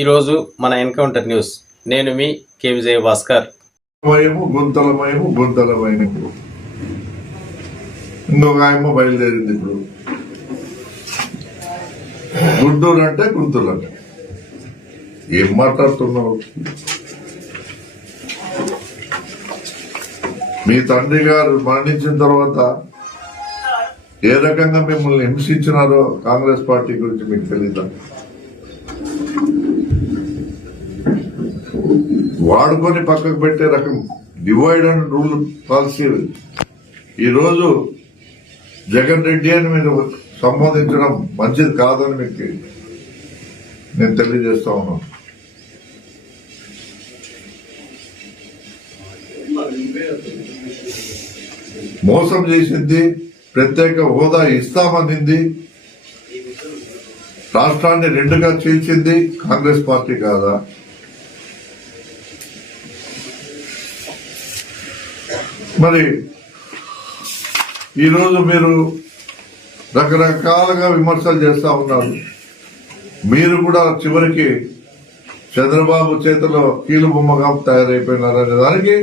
ఈరోజు మన encounter news. నేను మీ కే విజయ భాస్కర్ మయము గుంతలమయము గుంతలమయము ఇంకొక ఆయమ బయలుదేరింది ఇప్పుడు. గుంటూరు అంటే గుంటూరు అంటే ఏం మాట్లాడుతున్నావు? మీ తండ్రి గారు మరణించిన తర్వాత ఏ రకంగా మిమ్మల్ని హింసించినారో కాంగ్రెస్ పార్టీ గురించి మీకు తెలియదు వాడుకొని పక్కకు పెట్టే రకం డివైడ్ అండ్ రూల్ పాలసీ ఈరోజు జగన్ రెడ్డి అని మీరు సంబోధించడం మంచిది కాదని మీకు నేను తెలియజేస్తా ఉన్నాను. మోసం చేసింది ప్రత్యేక హోదా ఇస్తామనింది రాష్ట్రాన్ని రెండుగా చీల్చింది కాంగ్రెస్ పార్టీ కాదా? మరి ఈరోజు మీరు రకరకాలుగా విమర్శలు చేస్తా ఉన్నారు. మీరు కూడా చివరికి చంద్రబాబు చేతిలో కీలు బొమ్మగా తయారైపోయినారనే దానికి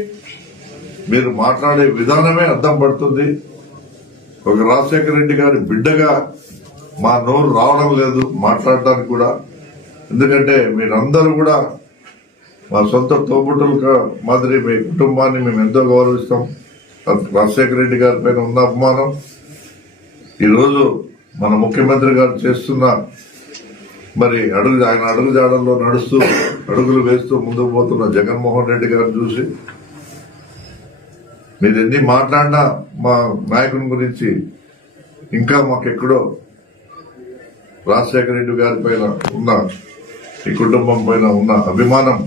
మీరు మాట్లాడే విధానమే అర్థం పడుతుంది. ఒక రాజశేఖర రెడ్డి గారి బిడ్డగా మా నోరు రావడం లేదు మాట్లాడడానికి కూడా. ఎందుకంటే మీరందరూ కూడా మా సొంత తోబుట్టుల మాదిరి మీ కుటుంబాన్ని మేము ఎంతో గౌరవిస్తాం. రాజశేఖర రెడ్డి గారి పైన ఉన్న అభిమానం. ఈరోజు మన ముఖ్యమంత్రి గారు చేస్తున్న మరి అడుగు ఆయన అడుగు జాడల్లో నడుస్తూ అడుగులు వేస్తూ ముందుకు పోతున్న జగన్మోహన్ రెడ్డి గారిని చూసి మీరు ఎన్ని మాట్లాడినా మా నాయకుని గురించి ఇంకా మాకెక్కడో రాజశేఖర రెడ్డి గారి పైన ఉన్న ఈ కుటుంబం పైన ఉన్న అభిమానం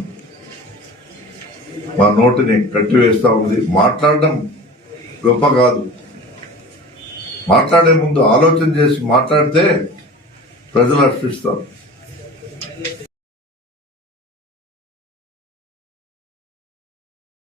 మా నోటిని కట్టివేస్తా ఉంది. మాట్లాడడం గొప్ప కాదు. మాట్లాడే ముందు ఆలోచన చేసి మాట్లాడితే ప్రజలు అర్పిస్తారు